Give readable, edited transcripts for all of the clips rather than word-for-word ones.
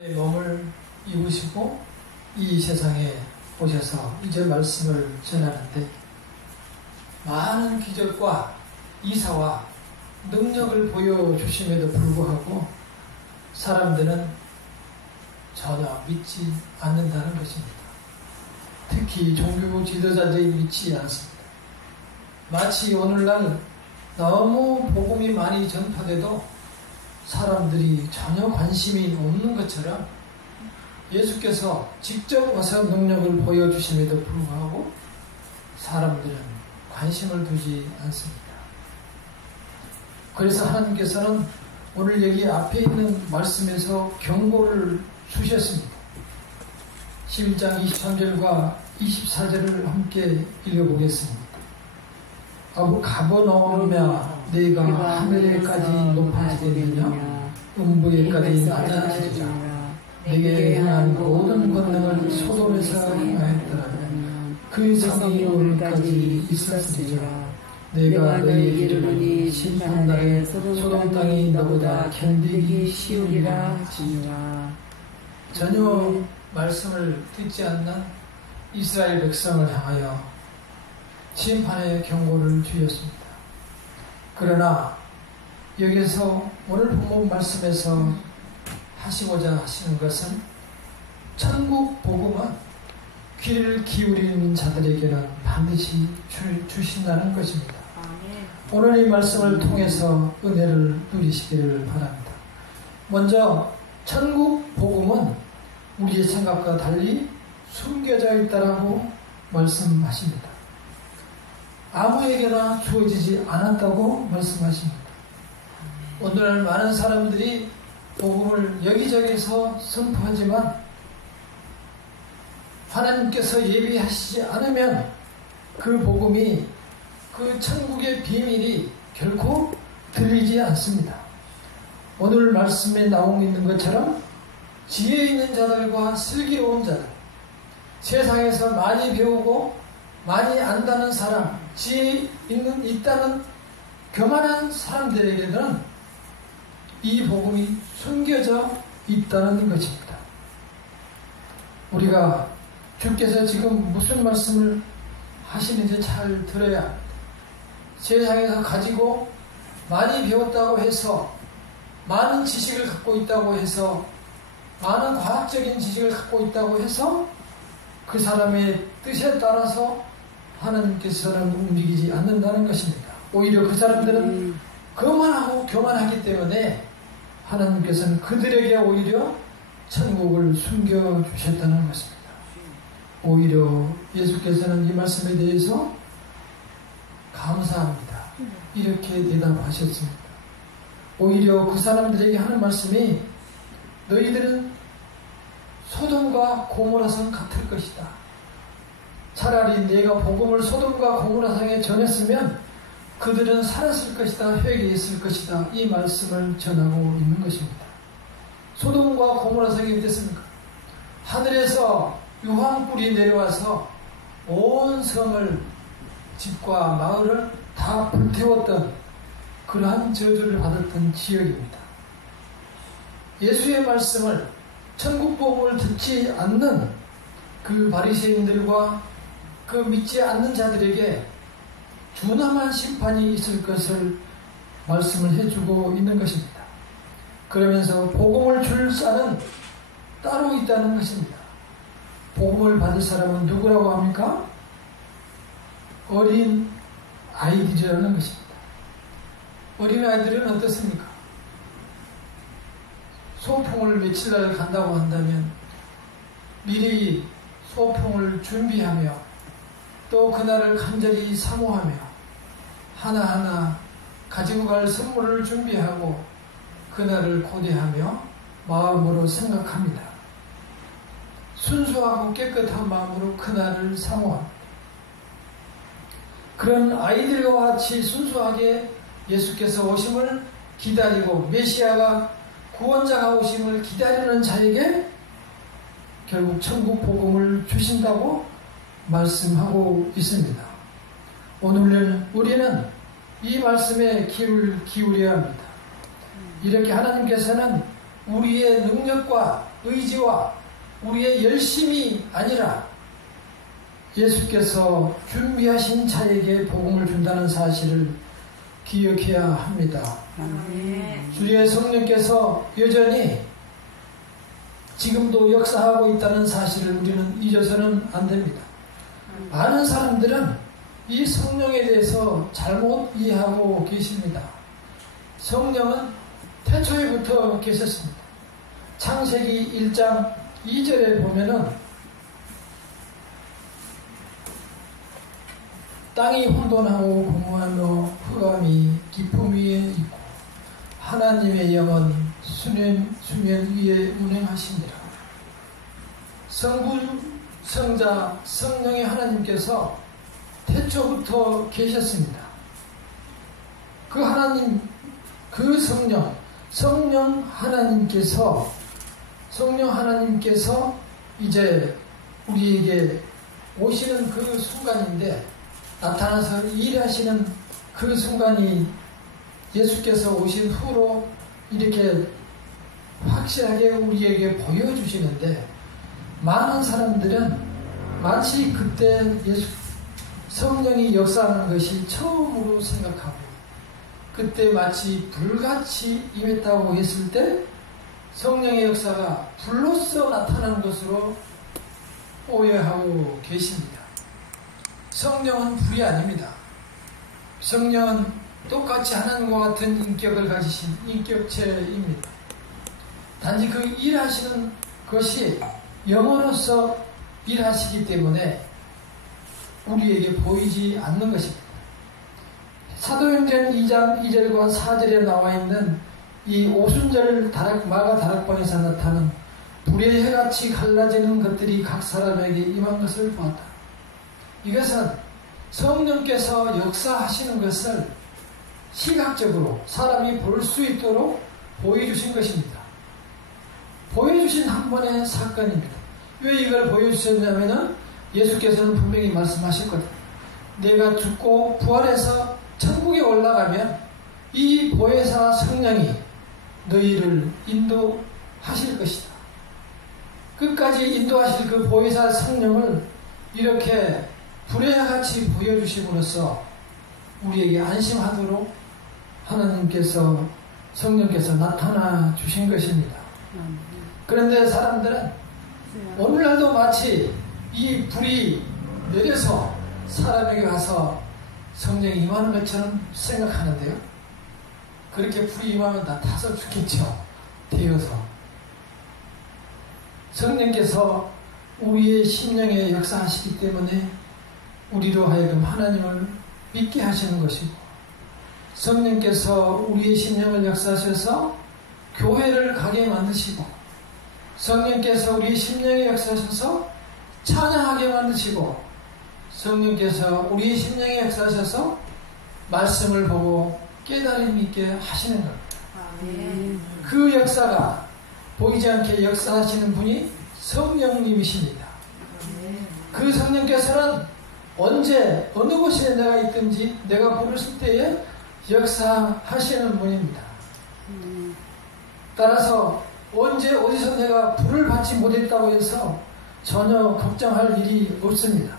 몸을 입으시고 이 세상에 오셔서 이제 말씀을 전하는데 많은 기적과 이사와 능력을 보여주심에도 불구하고 사람들은 전혀 믿지 않는다는 것입니다. 특히 종교 지도자들이 믿지 않습니다. 마치 오늘날 너무 복음이 많이 전파돼도 사람들이 전혀 관심이 없는 것처럼 예수께서 직접 와서 능력을 보여주심에도 불구하고 사람들은 관심을 두지 않습니다. 그래서 하나님께서는 오늘 여기 앞에 있는 말씀에서 경고를 주셨습니다. 11장 23절과 24절을 함께 읽어보겠습니다. 가버나움이야 네가 하늘에까지 높아지겠느냐 음부에까지 낮아지리라. 내게 행한 모든 권능을 소돔에서 행하였더라면 그 성이 오늘까지 있었으리라. 내가 너희에게 이르노니 심판 날에 소돔 땅이 너보다 견디기 쉬우리라 하시니라. 전혀 말씀을 듣지 않는 이스라엘 백성을 향하여 심판의 경고를 주셨습니다. 그러나 여기서 오늘 본문 말씀에서 하시고자 하시는 것은 천국 복음은 귀를 기울이는 자들에게는 반드시 주신다는 것입니다. 오늘 이 말씀을 통해서 은혜를 누리시기를 바랍니다. 먼저 천국 복음은 우리의 생각과 달리 숨겨져 있다라고 말씀하십니다. 아무에게나 주어지지 않았다고 말씀하십니다. 오늘날 많은 사람들이 복음을 여기저기서 선포하지만 하나님께서 예비하시지 않으면 그 복음이 그 천국의 비밀이 결코 들리지 않습니다. 오늘 말씀에 나오고 있는 것처럼 지혜 있는 자들과 슬기로운 자들, 세상에서 많이 배우고 많이 안다는 사람, 지혜 있다는 교만한 사람들에게는 이 복음이 숨겨져 있다는 것입니다. 우리가 주께서 지금 무슨 말씀을 하시는지 잘 들어야 합니다. 세상에서 가지고 많이 배웠다고 해서 많은 지식을 갖고 있다고 해서 많은 과학적인 지식을 갖고 있다고 해서 그 사람의 뜻에 따라서 하나님께서는 움직이지 않는다는 것입니다. 오히려 그 사람들은 거만하고 교만하기 때문에 하나님께서는 그들에게 오히려 천국을 숨겨주셨다는 것입니다. 오히려 예수께서는 이 말씀에 대해서 감사합니다. 이렇게 대답하셨습니다. 오히려 그 사람들에게 하는 말씀이 너희들은 소돔과 고모라성 같을 것이다. 차라리 내가 복음을 소돔과 고모라성에 전했으면 그들은 살았을 것이다. 회개했을 것이다. 이 말씀을 전하고 있는 것입니다. 소돔과 고모라성이 어땠습니까? 하늘에서 유황불이 내려와서 온 성을, 집과 마을을 다 불태웠던 그러한 저주를 받았던 지역입니다. 예수의 말씀을 천국 복음을 듣지 않는 그 바리새인들과 그 믿지 않는 자들에게 준엄한 심판이 있을 것을 말씀을 해주고 있는 것입니다. 그러면서 복음을 줄 자는 따로 있다는 것입니다. 복음을 받을 사람은 누구라고 합니까? 어린 아이들이라는 것입니다. 어린 아이들은 어떻습니까? 소풍을 며칠날 간다고 한다면 미리 소풍을 준비하며 또 그날을 간절히 사모하며 하나하나 가지고 갈 선물을 준비하고 그날을 고대하며 마음으로 생각합니다. 순수하고 깨끗한 마음으로 그날을 사모합니다. 그런 아이들과 같이 순수하게 예수께서 오심을 기다리고 메시아가 구원자가 오심을 기다리는 자에게 결국 천국 복음을 주신다고 말씀하고 있습니다. 오늘 우리는 이 말씀에 귀를 기울여야 합니다. 이렇게 하나님께서는 우리의 능력과 의지와 우리의 열심이 아니라 예수께서 준비하신 자에게 복음을 준다는 사실을 기억해야 합니다. 주의 성령께서 여전히 지금도 역사하고 있다는 사실을 우리는 잊어서는 안 됩니다. 많은 사람들은 이 성령에 대해서 잘못 이해하고 계십니다. 성령은 태초에부터 계셨습니다. 창세기 1장 2절에 보면은 땅이 혼돈하고 공허하며 흑암이 깊음 위에 있고 하나님의 영은 수면 위에 운행하시니라. 성부, 성자, 성령의 하나님께서 태초부터 계셨습니다. 그 하나님, 그 성령 하나님께서 이제 우리에게 오시는 그 순간인데, 나타나서 일하시는 그 순간이 예수께서 오신 후로 이렇게 확실하게 우리에게 보여주시는데, 많은 사람들은 마치 그때 성령이 역사하는 것이 처음으로 생각하고, 그때 마치 불같이 임했다고 했을 때 성령의 역사가 불로써 나타나는 것으로 오해하고 계십니다. 성령은 불이 아닙니다. 성령은 똑같이 하나님과 같은 인격을 가지신 인격체입니다. 단지 그 일하시는 것이 영으로서 일하시기 때문에 우리에게 보이지 않는 것입니다. 사도행전 2장 2절과 4절에 나와 있는 이 오순절 마가 다락방에서 나타난 불의 해같이 갈라지는 것들이 각 사람에게 임한 것을 보았다. 이것은 성령께서 역사하시는 것을 시각적으로 사람이 볼 수 있도록 보여주신 것입니다. 보여주신 한 번의 사건입니다. 왜 이걸 보여주셨냐면은 예수께서는 분명히 말씀하셨거든요. 내가 죽고 부활해서 천국에 올라가면 이 보혜사 성령이 너희를 인도하실 것이다. 끝까지 인도하실 그 보혜사 성령을 이렇게 불의 같이 보여주심으로써 우리에게 안심하도록 하나님께서 성령께서 나타나 주신 것입니다. 그런데 사람들은 오늘날도 마치 이 불이 내려서 사람에게 가서 성령이 임하는 것처럼 생각하는데요. 그렇게 불이 임하면 다 타서 죽겠죠. 되어서. 성령께서 우리의 심령에 역사하시기 때문에 우리로 하여금 하나님을 믿게 하시는 것이고, 성령께서 우리의 심령을 역사하셔서 교회를 가게 만드시고, 성령께서 우리의 심령에 역사하셔서 찬양하게 만드시고, 성령께서 우리의 심령에 역사하셔서 말씀을 보고 깨달음 있게 하시는 겁니다. 그 역사가 보이지 않게 역사하시는 분이 성령님이십니다. 그 성령께서는 언제 어느 곳에 내가 있든지 내가 부르실 때에 역사하시는 분입니다. 따라서 언제 어디서 내가 불을 받지 못했다고 해서 전혀 걱정할 일이 없습니다.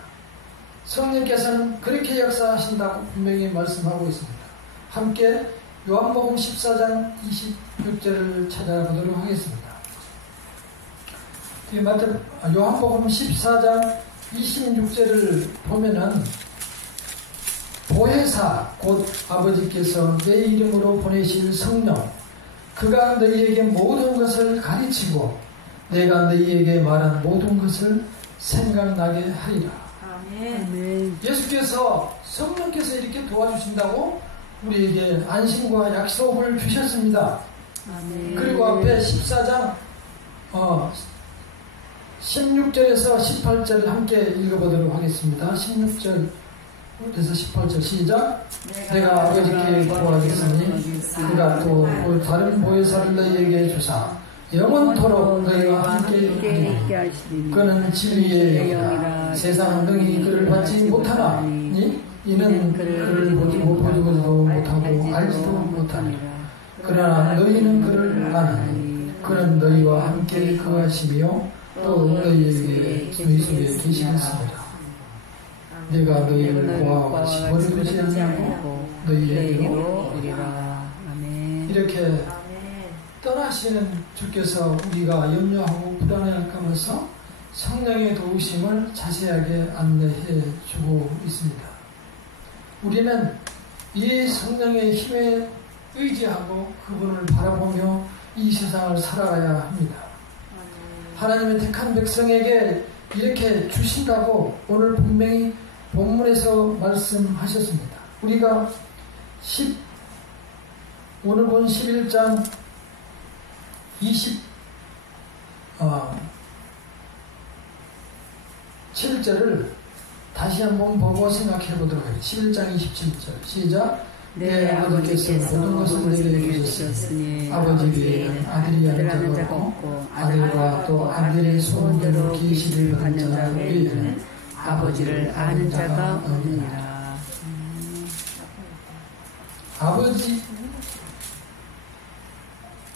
성령께서는 그렇게 역사하신다고 분명히 말씀하고 있습니다. 함께 요한복음 14장 26절을 찾아보도록 하겠습니다. 요한복음 14장 26절을 보면은 보혜사 곧 아버지께서 내 이름으로 보내실 성령, 그가 너희에게 모든 것을 가르치고 내가 너희에게 말한 모든 것을 생각나게 하리라. 아멘. 예수께서 성령께서 이렇게 도와주신다고 우리에게 안심과 약속을 주셨습니다. 아멘. 그리고 앞에 14장 16절에서 18절을 함께 읽어보도록 하겠습니다. 16절에서 18절 시작. 내가 아버지께 구하겠으니 그가 또 다른 보혜사를 너희에게 주사 영원토록 너희와 함께 하시리니 그는 진리의 영이라. 세상은 능히 그를 받지 못하나니 이는 그를 보지도 못하고 알지도 못하니라. 그러나 너희는 그를 아나니 그는 너희와 함께 거하시며 또 너희 속에 계시겠습니다. 내가 너희를 고아같이 버려두지 않고 너희에게로 오리라. 이렇게 떠나시는 주께서 우리가 염려하고 불안해할까 봐서 성령의 도우심을 자세하게 안내해 주고 있습니다. 우리는 이 성령의 힘에 의지하고 그분을 바라보며 이 세상을 살아가야 합니다. 하나님의 택한 백성에게 이렇게 주신다고 오늘 분명히 본문에서 말씀하셨습니다. 우리가 오늘 본 11장 27절을 다시 한번 보고 생각해 보도록 하겠습니다. 11장 27절 시작. 내 아버지께서 모든 것을 내게 주셨으니 아버지 외에는 아들이 하는 자가 없고 아들과 또 아들의 소원대로 계시를 받는 자 외에는 아버지를 아는 자가 없느니라.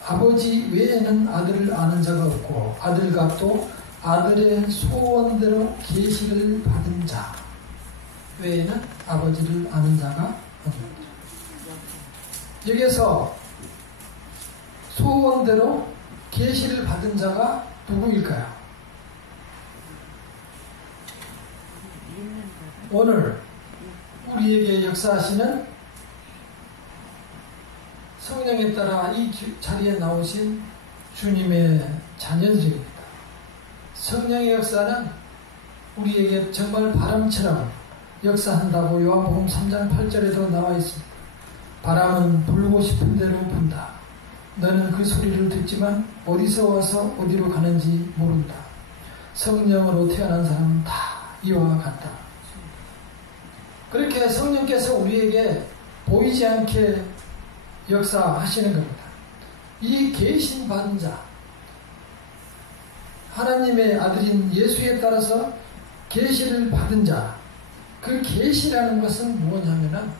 아버지 외에는 아들을 아는 자가 없고 아들과 또 아들의 소원대로 계시를 받은 자 외에는 아버지를 아는 자가 없느니라. 여기서 소원대로 계시를 받은 자가 누구일까요? 오늘 우리에게 역사하시는 성령에 따라 이 자리에 나오신 주님의 자녀들입니다. 성령의 역사는 우리에게 정말 바람처럼 역사한다고 요한복음 3장 8절에도 나와 있습니다. 바람은 불고 싶은 대로 분다. 너는 그 소리를 듣지만 어디서 와서 어디로 가는지 모른다. 성령으로 태어난 사람은 다 이와 같다. 그렇게 성령께서 우리에게 보이지 않게 역사하시는 겁니다. 이 계신 받은 자, 하나님의 아들인 예수에 따라서 계시를 받은 자, 그 계시라는 것은 무엇이냐면은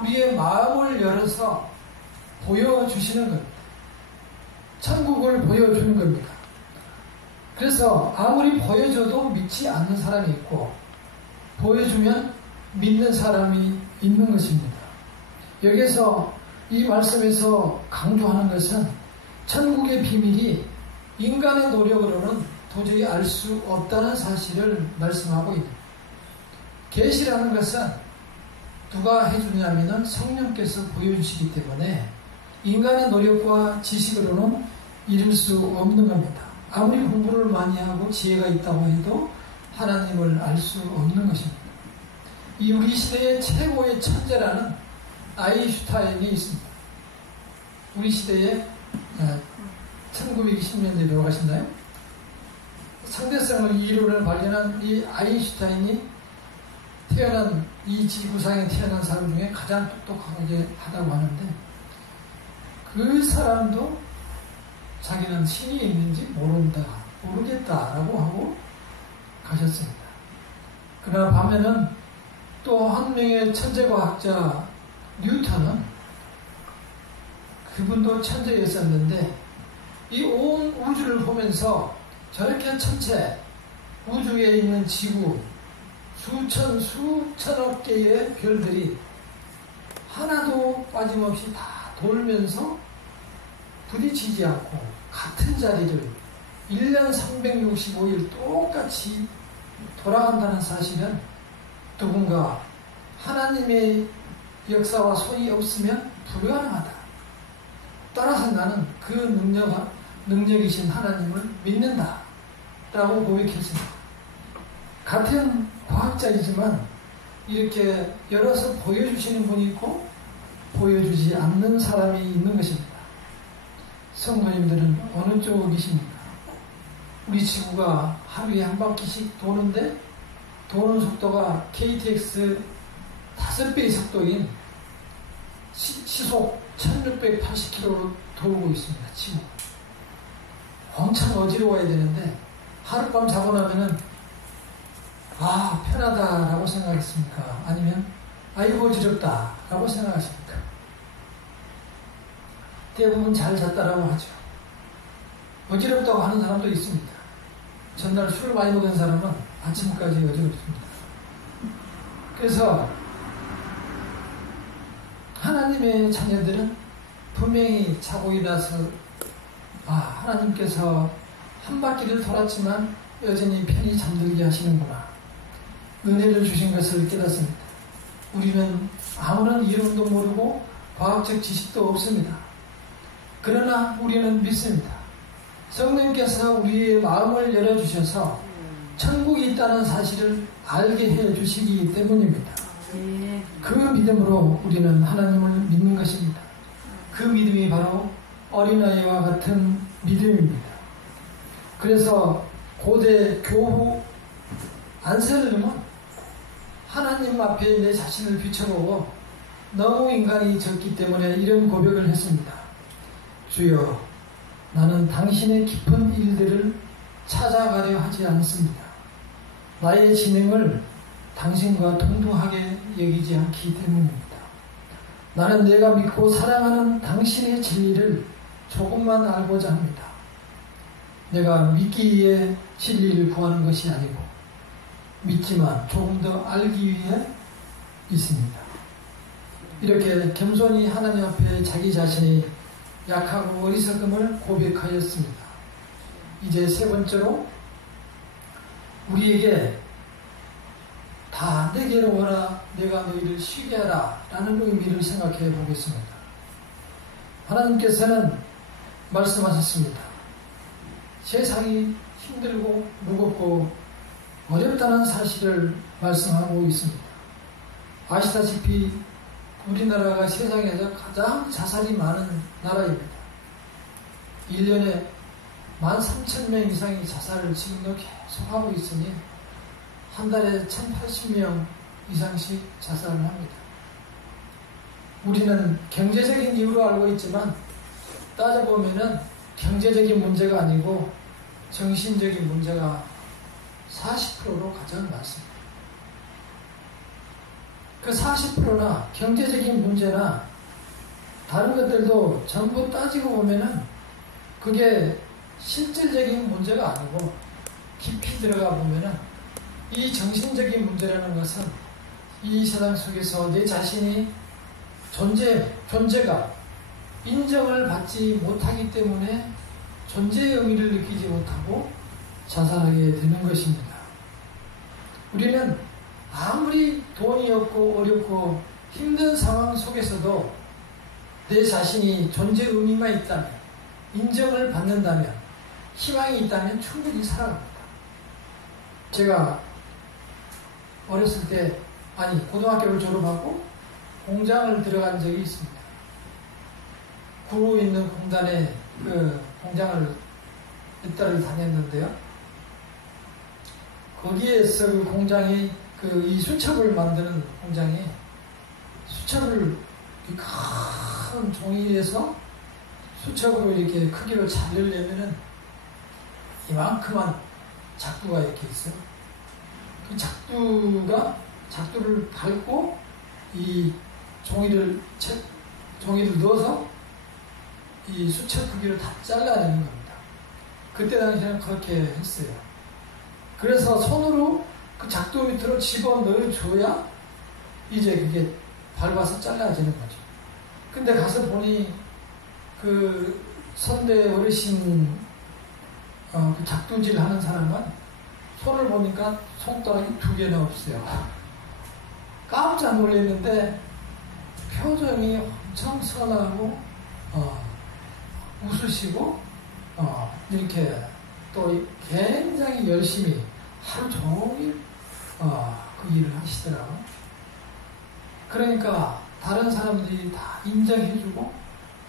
우리의 마음을 열어서 보여주시는 겁니다. 천국을 보여주는 겁니다. 그래서 아무리 보여줘도 믿지 않는 사람이 있고 보여주면 믿는 사람이 있는 것입니다. 여기서 이 말씀에서 강조하는 것은 천국의 비밀이 인간의 노력으로는 도저히 알 수 없다는 사실을 말씀하고 있습니다. 계시라는 것은 누가 해주냐면은 성령께서 보여주시기 때문에 인간의 노력과 지식으로는 이룰 수 없는 겁니다. 아무리 공부를 많이 하고 지혜가 있다고 해도 하나님을 알 수 없는 것입니다. 이 우리 시대의 최고의 천재라는 아인슈타인이 있습니다. 우리 시대에 1920년대에 돌아가셨나요? 상대성을 이론을 발견한 이 아인슈타인이 태어난 이 지구상에 태어난 사람 중에 가장 똑똑하게 하다고 하는데 그 사람도 자기는 신이 있는지 모르겠다라고 하고 가셨습니다. 그러나 반면은 또 한 명의 천재과학자 뉴턴은 그분도 천재였었는데 이 온 우주를 보면서 저렇게 천체 우주에 있는 지구 수천억 개의 별들이 하나도 빠짐없이 다 돌면서 부딪히지 않고 같은 자리를 1년 365일 똑같이 돌아간다는 사실은 누군가 하나님의 역사와 손이 없으면 불가능하다. 따라서 나는 그 능력이신 하나님을 믿는다. 라고 고백했습니다. 같은 과학자이지만 이렇게 열어서 보여주시는 분이 있고 보여주지 않는 사람이 있는 것입니다. 성도님들은 어느 쪽이십니까? 우리 지구가 하루에 한 바퀴씩 도는데 도는 속도가 KTX 5배의 속도인 시속 1680km로 돌고 있습니다. 지구. 엄청 어지러워야 되는데 하룻밤 자고 나면은 아 편하다라고 생각했습니까? 아니면 아이고 어지럽다라고 생각하십니까? 대부분 잘 잤다라고 하죠. 어지럽다고 하는 사람도 있습니다. 전날 술을 많이 먹은 사람은 아침까지 어지럽습니다. 그래서 하나님의 자녀들은 분명히 자고 일어나서 하나님께서 한 바퀴를 돌았지만 여전히 편히 잠들게 하시는구나. 은혜를 주신 것을 깨닫습니다. 우리는 아무런 이름도 모르고 과학적 지식도 없습니다. 그러나 우리는 믿습니다. 성령께서 우리의 마음을 열어주셔서 천국이 있다는 사실을 알게 해주시기 때문입니다. 그 믿음으로 우리는 하나님을 믿는 것입니다. 그 믿음이 바로 어린아이와 같은 믿음입니다. 그래서 고대 교부 안셀름은 하나님 앞에 내 자신을 비춰보고 너무 인간이 적기 때문에 이런 고백을 했습니다. 주여, 나는 당신의 깊은 일들을 찾아가려 하지 않습니다. 나의 진행을 당신과 동등하게 여기지 않기 때문입니다. 나는 내가 믿고 사랑하는 당신의 진리를 조금만 알고자 합니다. 내가 믿기 위해 진리를 구하는 것이 아니고 믿지만 조금 더 알기 위해 있습니다. 이렇게 겸손히 하나님 앞에 자기 자신이 약하고 어리석음을 고백하였습니다. 이제 세 번째로 우리에게 다 내게로 오라, 내가 너희를 쉬게 하라 라는 의미를 생각해 보겠습니다. 하나님께서는 말씀하셨습니다. 세상이 힘들고 무겁고 어렵다는 사실을 말씀하고 있습니다. 아시다시피 우리나라가 세상에서 가장 자살이 많은 나라입니다. 1년에 13,000명 이상이 자살을 지금도 계속하고 있으니 한 달에 1,080명 이상씩 자살을 합니다. 우리는 경제적인 이유로 알고 있지만 따져보면은 경제적인 문제가 아니고 정신적인 문제가 40%로 가장 많습니다. 그 40%나 경제적인 문제나 다른 것들도 전부 따지고 보면은 그게 실질적인 문제가 아니고 깊이 들어가 보면은 이 정신적인 문제라는 것은 이 세상 속에서 내 자신이 존재가 인정을 받지 못하기 때문에 존재의 의미를 느끼지 못하고 자살하게 되는 것입니다. 우리는 아무리 돈이 없고 어렵고 힘든 상황 속에서도 내 자신이 존재 의미만 있다면, 인정을 받는다면, 희망이 있다면 충분히 살아갑니다. 제가 어렸을 때, 고등학교를 졸업하고 공장을 들어간 적이 있습니다. 구로 있는 공단에 그 공장을 몇 달을 다녔는데요. 거기에서 그 공장이 이 수첩을 만드는 공장에 수첩을 큰 종이에서 수첩으로 이렇게 크기로 자르려면은 이만큼만 작두가 이렇게 있어요. 그 작두를 밟고 이 종이를 넣어서 이 수첩 크기를 다 잘라내는 겁니다. 그때 당시에는 그렇게 했어요. 그래서 손으로 그 작두 밑으로 집어 넣어줘야 이제 그게 밟아서 잘라지는 거죠. 근데 가서 보니 그 선대 어르신 그 작두질 하는 사람은 손을 보니까 손가락이 2개나 없어요. 깜짝 놀랐는데 표정이 엄청 선하고 웃으시고 이렇게 또 굉장히 열심히 하루 종일 그 일을 하시더라고요. 그러니까 다른 사람들이 다 인정해주고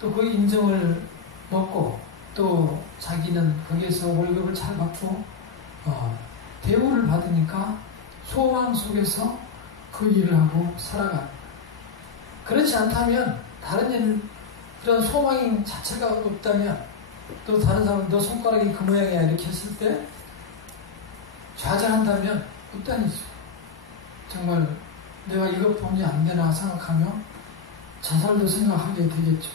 또 그 인정을 먹고 또 자기는 거기에서 월급을 잘 받고 대우를 받으니까 소망 속에서 그 일을 하고 살아갑니다. 그렇지 않다면 다른 일, 그런 소망 자체가 없다면 또 다른 사람은 너 손가락이 그 모양이야 이렇게 했을 때 좌절한다면 끝단이죠. 정말 내가 이것뿐이 안 되나 생각하며 자살도 생각하게 되겠죠.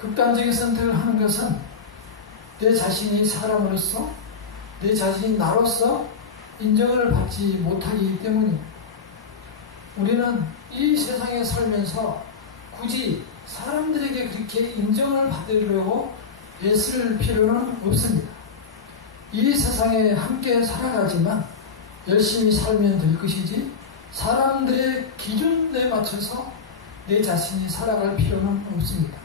극단적인 선택을 하는 것은 내 자신이 사람으로서, 내 자신이 나로서 인정을 받지 못하기 때문입니다. 우리는 이 세상에 살면서 굳이 사람들에게 그렇게 인정을 받으려고 애쓸 필요는 없습니다. 이 세상에 함께 살아가지만 열심히 살면 될 것이지 사람들의 기준에 맞춰서 내 자신이 살아갈 필요는 없습니다.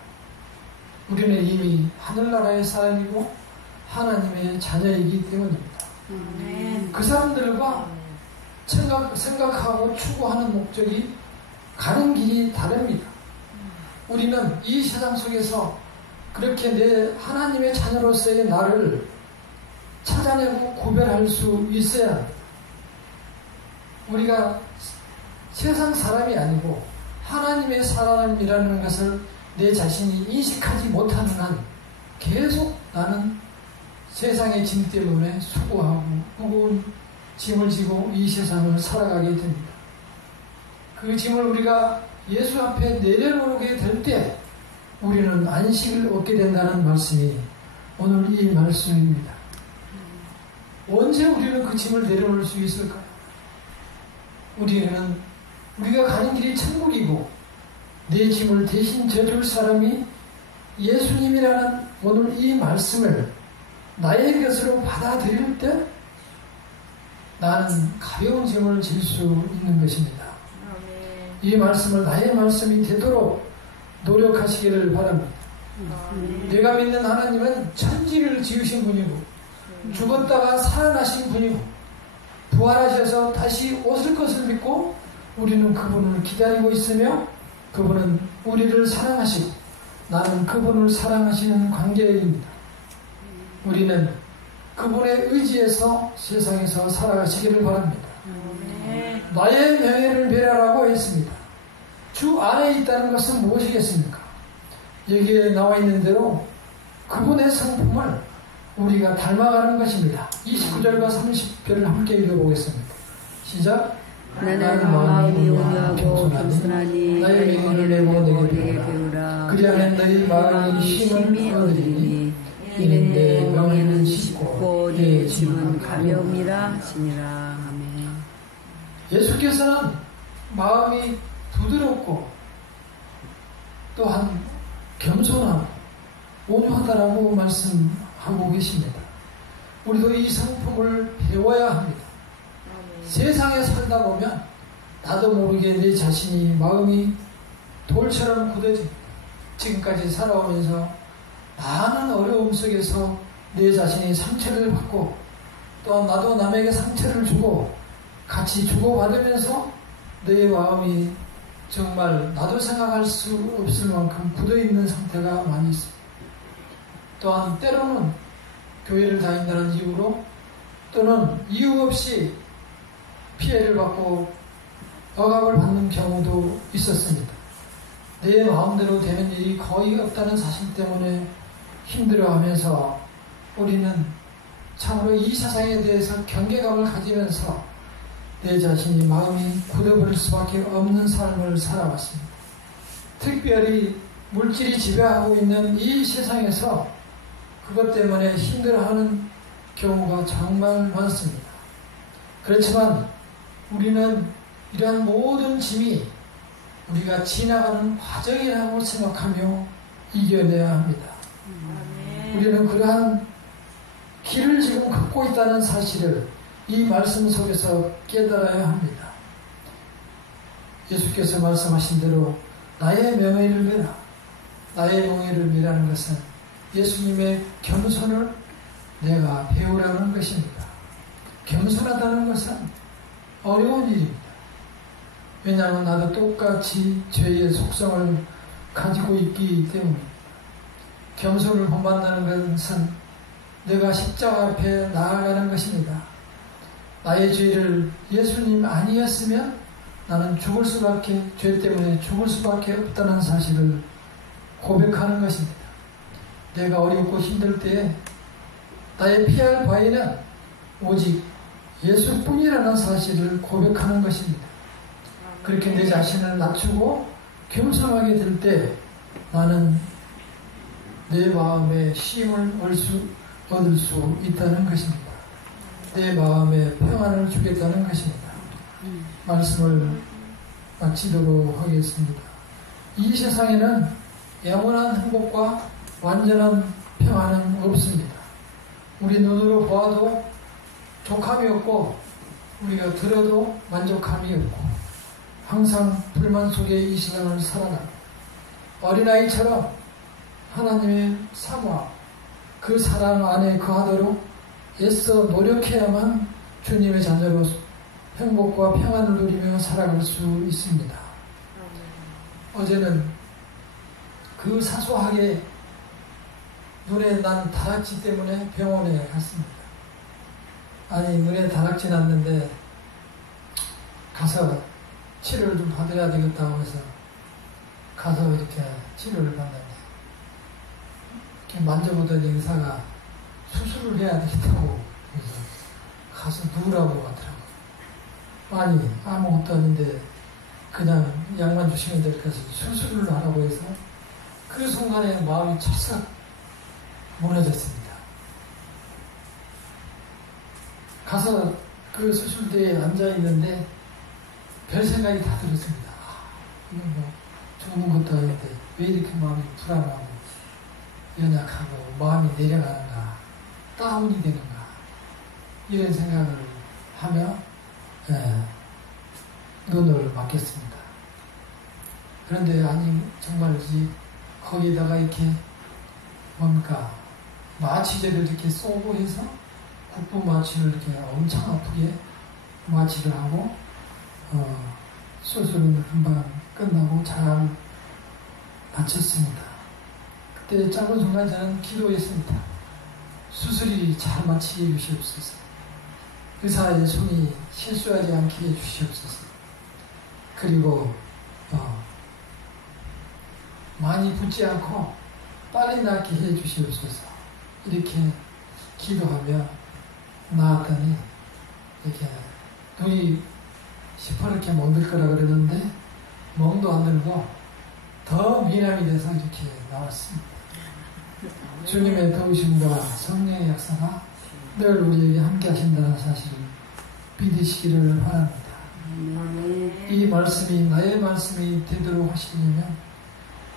우리는 이미 하늘나라의 사람이고 하나님의 자녀이기 때문입니다. 그 사람들과 생각하고 추구하는 목적이 가는 길이 다릅니다. 우리는 이 세상 속에서 그렇게 내 하나님의 자녀로서의 나를 찾아내고 구별할 수 있어야 합니다. 우리가 세상 사람이 아니고 하나님의 사람이라는 것을 내 자신이 인식하지 못하는 한 계속 나는 세상의 짐 때문에 수고하고 무거운 짐을 지고 이 세상을 살아가게 됩니다. 그 짐을 우리가 예수 앞에 내려놓게 될 때 우리는 안식을 얻게 된다는 말씀이 오늘 이 말씀입니다. 언제 우리는 그 짐을 내려놓을 수 있을까요? 우리가 가는 길이 천국이고 내 짐을 대신 져줄 사람이 예수님이라는 오늘 이 말씀을 나의 것으로 받아들일 때 나는 가벼운 짐을 질 수 있는 것입니다. 이 말씀을 나의 말씀이 되도록 노력하시기를 바랍니다. 내가 믿는 하나님은 천지를 지으신 분이고 죽었다가 살아나신 분이고 부활하셔서 다시 오실 것을 믿고 우리는 그분을 기다리고 있으며 그분은 우리를 사랑하시고 나는 그분을 사랑하시는 관계입니다. 우리는 그분의 의지에서 세상에서 살아가시기를 바랍니다. 나의 명예를 멸하라고 했습니다. 주 안에 있다는 것은 무엇이겠습니까? 여기에 나와 있는 대로 그분의 성품을 우리가 닮아가는 것입니다. 29절과 30절을 함께 읽어보겠습니다. 시작. 나는 마음이 온유하고 겸손하니 나의 명예를 내고 내게 배우라. 그리하면 너희 마음이 힘을 얻으리니 이는 내 명예는 쉽고 내 짐은 가벼움이라 하시니라. 아멘. 예수께서는 마음이 부드럽고 또한 겸손하고 온유하다라고 말씀하고 계십니다. 우리도 이 성품을 배워야 합니다. 세상에 살다 보면 나도 모르게 내 자신이 마음이 돌처럼 굳어집니다. 지금까지 살아오면서 많은 어려움 속에서 내 자신이 상처를 받고 또 나도 남에게 상처를 주고 같이 주고받으면서 내 마음이 정말 나도 생각할 수 없을 만큼 굳어있는 상태가 많이 있습니다. 또한 때로는 교회를 다닌다는 이유로 또는 이유 없이 피해를 받고 억압을 받는 경우도 있었습니다. 내 마음대로 되는 일이 거의 없다는 사실 때문에 힘들어하면서 우리는 참으로 이 세상에 대해서 경계감을 가지면서 내 자신이 마음이 굳어버릴 수밖에 없는 삶을 살아왔습니다. 특별히 물질이 지배하고 있는 이 세상에서 그것 때문에 힘들어하는 경우가 정말 많습니다. 그렇지만 우리는 이러한 모든 짐이 우리가 지나가는 과정이라고 생각하며 이겨내야 합니다. 우리는 그러한 길을 지금 걷고 있다는 사실을 이 말씀 속에서 깨달아야 합니다. 예수께서 말씀하신 대로 나의 명예를 메라. 나의 명예를 메라는 것은 예수님의 겸손을 내가 배우라는 것입니다. 겸손하다는 것은 어려운 일입니다. 왜냐하면 나도 똑같이 죄의 속성을 가지고 있기 때문입니다. 겸손을 본받는 것은 내가 십자가 앞에 나아가는 것입니다. 나의 죄를 예수님 아니었으면 나는 죽을 수밖에, 죄 때문에 죽을 수밖에 없다는 사실을 고백하는 것입니다. 내가 어렵고 힘들 때에 나의 피할 바위는 오직 예수뿐이라는 사실을 고백하는 것입니다. 그렇게 내 자신을 낮추고 겸손하게 될 때 나는 내 마음에 쉼을 얻을 수 있다는 것입니다. 내 마음에 평안을 주겠다는 것입니다. 말씀을 마치도록 하겠습니다. 이 세상에는 영원한 행복과 완전한 평안은 없습니다. 우리 눈으로 보아도 족함이 없고 우리가 들어도 만족함이 없고 항상 불만 속에 이 세상을 살아가고 어린아이처럼 하나님의 사모와 그 사랑 안에 거하도록 애써 노력해야만 주님의 자녀로 행복과 평안을 누리며 살아갈 수 있습니다. 어제는 그 사소하게 눈에 난 다락지 때문에 병원에 갔습니다. 아니 눈에 다락지 났는데 가서 치료를 좀 받아야 되겠다고 해서 가서 이렇게 치료를 받는데 이렇게 만져보던 의사가 수술을 해야 되겠다고 그래서 가서 누우라고 하더라고요. 아니 아무것도 아닌데 그냥 약만 주시면 될 것을 수술을 하라고 해서 그 순간에 마음이 철썩 무너졌습니다. 가서 그 수술대에 앉아있는데 별 생각이 다 들었습니다. 이건 뭐 좋은 것도 아닌데 왜 이렇게 마음이 불안하고 연약하고 마음이 내려가는가 다운이 되는가 이런 생각을 하며 눈을 맞겠습니다. 그런데 아니 정말이지 거기에다가 이렇게 뭡니까 마취제를 이렇게 쏘고 해서 국부 마취를 이렇게 엄청 아프게 마취를 하고 수술은 금방 끝나고 잘 마쳤습니다. 그때 짧은 순간 저는 기도했습니다. 수술이 잘 마치게 해주시옵소서. 의사의 손이 실수하지 않게 해주시옵소서. 그리고 많이 붓지 않고 빨리 낫게 해주시옵소서. 이렇게 기도하며 나았더니 이렇게 눈이 시퍼렇게 멍들 거라 그러는데 멍도 안 들고 더 미남이 돼서 이렇게 나왔습니다. 주님의 도우심과 성령의 역사가 늘 우리에게 함께 하신다는 사실을 믿으시기를 바랍니다. 이 말씀이 나의 말씀이 되도록 하시려면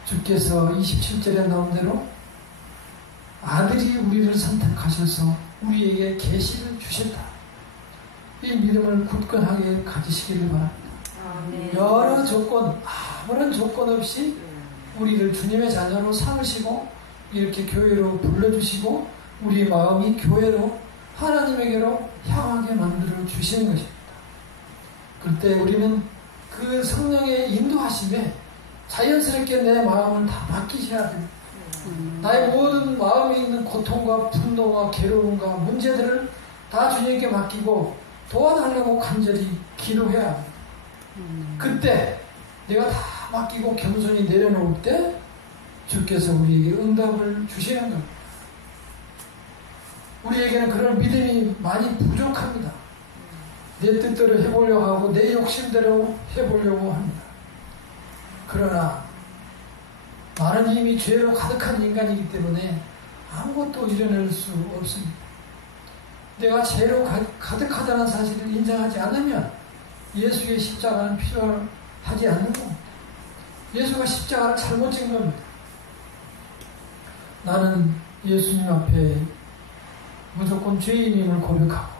주께서 27절에 나온 대로 아들이 우리를 선택하셔서 우리에게 계시를 주셨다. 이 믿음을 굳건하게 가지시기를 바랍니다. 여러 조건, 아무런 조건 없이 우리를 주님의 자녀로 삼으시고 이렇게 교회로 불러주시고 우리 마음이 교회로 하나님에게로 향하게 만들어 주시는 것입니다. 그때 우리는 그 성령의 인도하심에 자연스럽게 내 마음을 다 맡기셔야 됩니다. 나의 모든 마음에 있는 고통과 분노와 괴로움과 문제들을 다 주님께 맡기고 도와달라고 간절히 기도해야 합니다. 그때 내가 다 맡기고 겸손히 내려놓을 때 주께서 우리에게 응답을 주시는 겁니다. 우리에게는 그런 믿음이 많이 부족합니다. 내 뜻대로 해보려고 하고 내 욕심대로 해보려고 합니다. 그러나 나는 이미 죄로 가득한 인간이기 때문에 아무것도 이뤄낼 수 없습니다. 내가 죄로 가득하다는 사실을 인정하지 않으면 예수의 십자가는 필요하지 않는 겁니다. 예수가 십자가를 잘못 진 겁니다. 나는 예수님 앞에 무조건 죄인임을 고백하고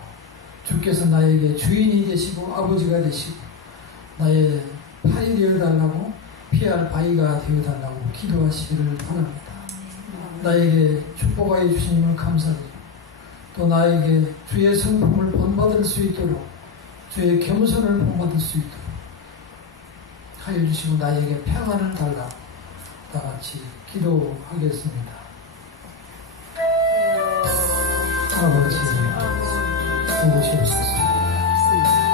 주께서 나에게 주인이 되시고 아버지가 되시고 나의 팔이 되어달라고 피할 바위가 되어달라고 기도하시기를 바랍니다. 나에게 축복하여 주시님을 감사드리고 또 나에게 주의 성품을 본받을 수 있도록 주의 겸손을 본받을 수 있도록 하여 주시고 나에게 평안을 달라고 다같이 기도하겠습니다. 아버지 도우시옵소서.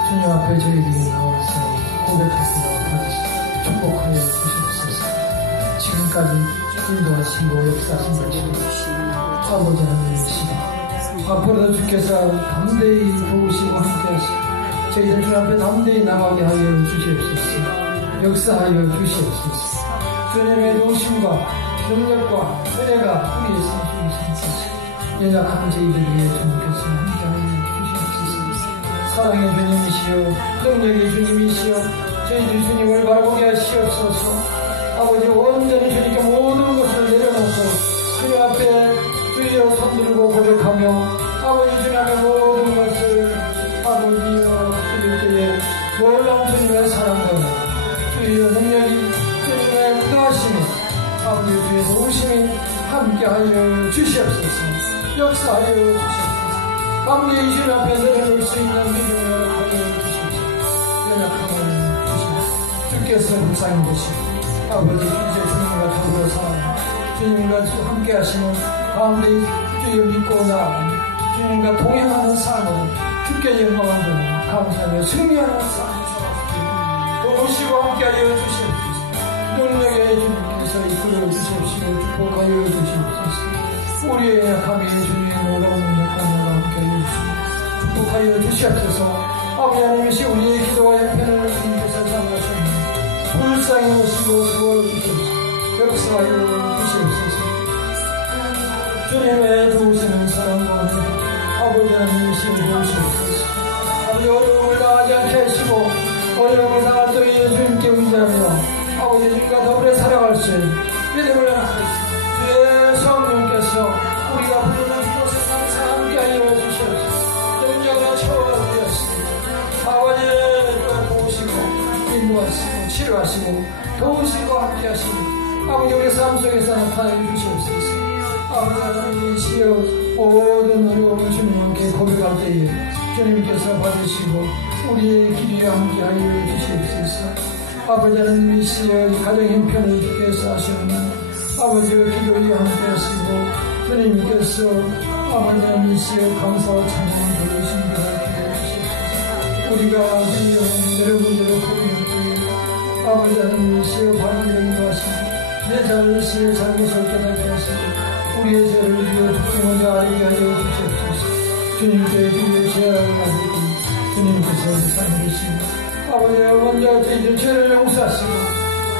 주님 앞에 저희들이 나와서 고백하시도록 하시고 축복하여 주시옵소서. 지금까지 인도하시고 역사하신 것처럼 아버지 하나님이시고 앞으로도 주께서 담대히 도우시고 함께하시고 저희들 주 앞에 담대히 나가게 하여 주시옵소서. 역사하여 주시옵소서. 주님의 도우심과 능력과 은혜가 우리의 삶 속에 삼키시고 연약한 저희들에게 주님께서 함께하여 주시옵소서. 사랑의 주님이시여 능력의 주님이시여 저희들 주님을 바라보게 하시옵소서. 아버지 온전히 주님께 모든 것을 내려놓고 주님 앞에 주여 손들고 고백하며 아버지 주님 앞에 모든 것을 아버지여 드릴 때에 놀라운 주님의 사랑과 주여 능력이 주님의 구하심이 아버지 주의 도우심이 함께하여 주시옵소서. 역사하여 주시옵소서. 감리의 주님 앞에 내려놓을 수 있는 믿음을 하여 주시옵소서. 연약함을 주시옵소서. 주께서 불쌍히 보시고 아버지 이제 주님과 더불어 살아 주님과 함께 하시는 가운데 주여 믿고 나아가니 주님과 동행하는 삶으로 주께 영광을 드리며 감사하며 승리하는 삶을 살아주시고 도우시고 함께하여 주시옵소서. 능력의 주님께서 이끌어 주시옵시고 축복하여 주시옵소서. 우리의 약함이 주님의 놀라운 능력과 함께하여 주시고 축복하여 주시옵소서. 아버지 하나님이시 우리의 기도와 형편을 주님께서 장하셨습니다. 불쌍히 오시고 도와주시옵소서. 역사하여 주시옵소서. 주님의 도우시는 사랑과 아버지 하나님이시 도우시옵소서. 아버지 어려움을 당하지 않게 하시고 어려움을 당할 때에 주님께 의지하며 아버지 주님과 더불어 살아갈 수 있는 믿음을 하시옵소서. 주의 성령께서 우리가 부르는 곳에서 항상 함께하여 주시옵소서. 능력을 채워주셨습니다. 아버지가 도우시고 인도하시고 치료하시고 도우시고 함께하시고 아버지 우리 삶 속에서 나타내 주시옵소서. 아버지 하나님이시여 모든 어려움을 주님께 고백할 때에 주님께서 받으시고 우리의 길에 함께하여 주시옵소서. 아버지 하나님이시여 가정 형편을 주께서 하시는 아버지의 기도에 함께하시고 주님께서 아버지 하나님이시여 감사와 찬양을 돌리신 것 주시옵소서. 우리가 주여 여러분들의 부르는 때에 아버지 하나님이시여 반응을 하시고 내 잘못을 깨닫게 하시고 우리의 죄를 위해 죽기 먼저 알게 하여 주시옵소서. 주님께 주의 죄악을 가지고 주님께서 살리시고 아버지가 먼저 저희들 죄를 용서하시고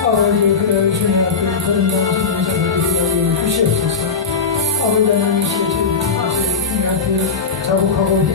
아버지 그래 주님 앞에 거듭난 주님을 위하여 주시옵소서. 아버지 하나님이시여 주님 앞에 자복하고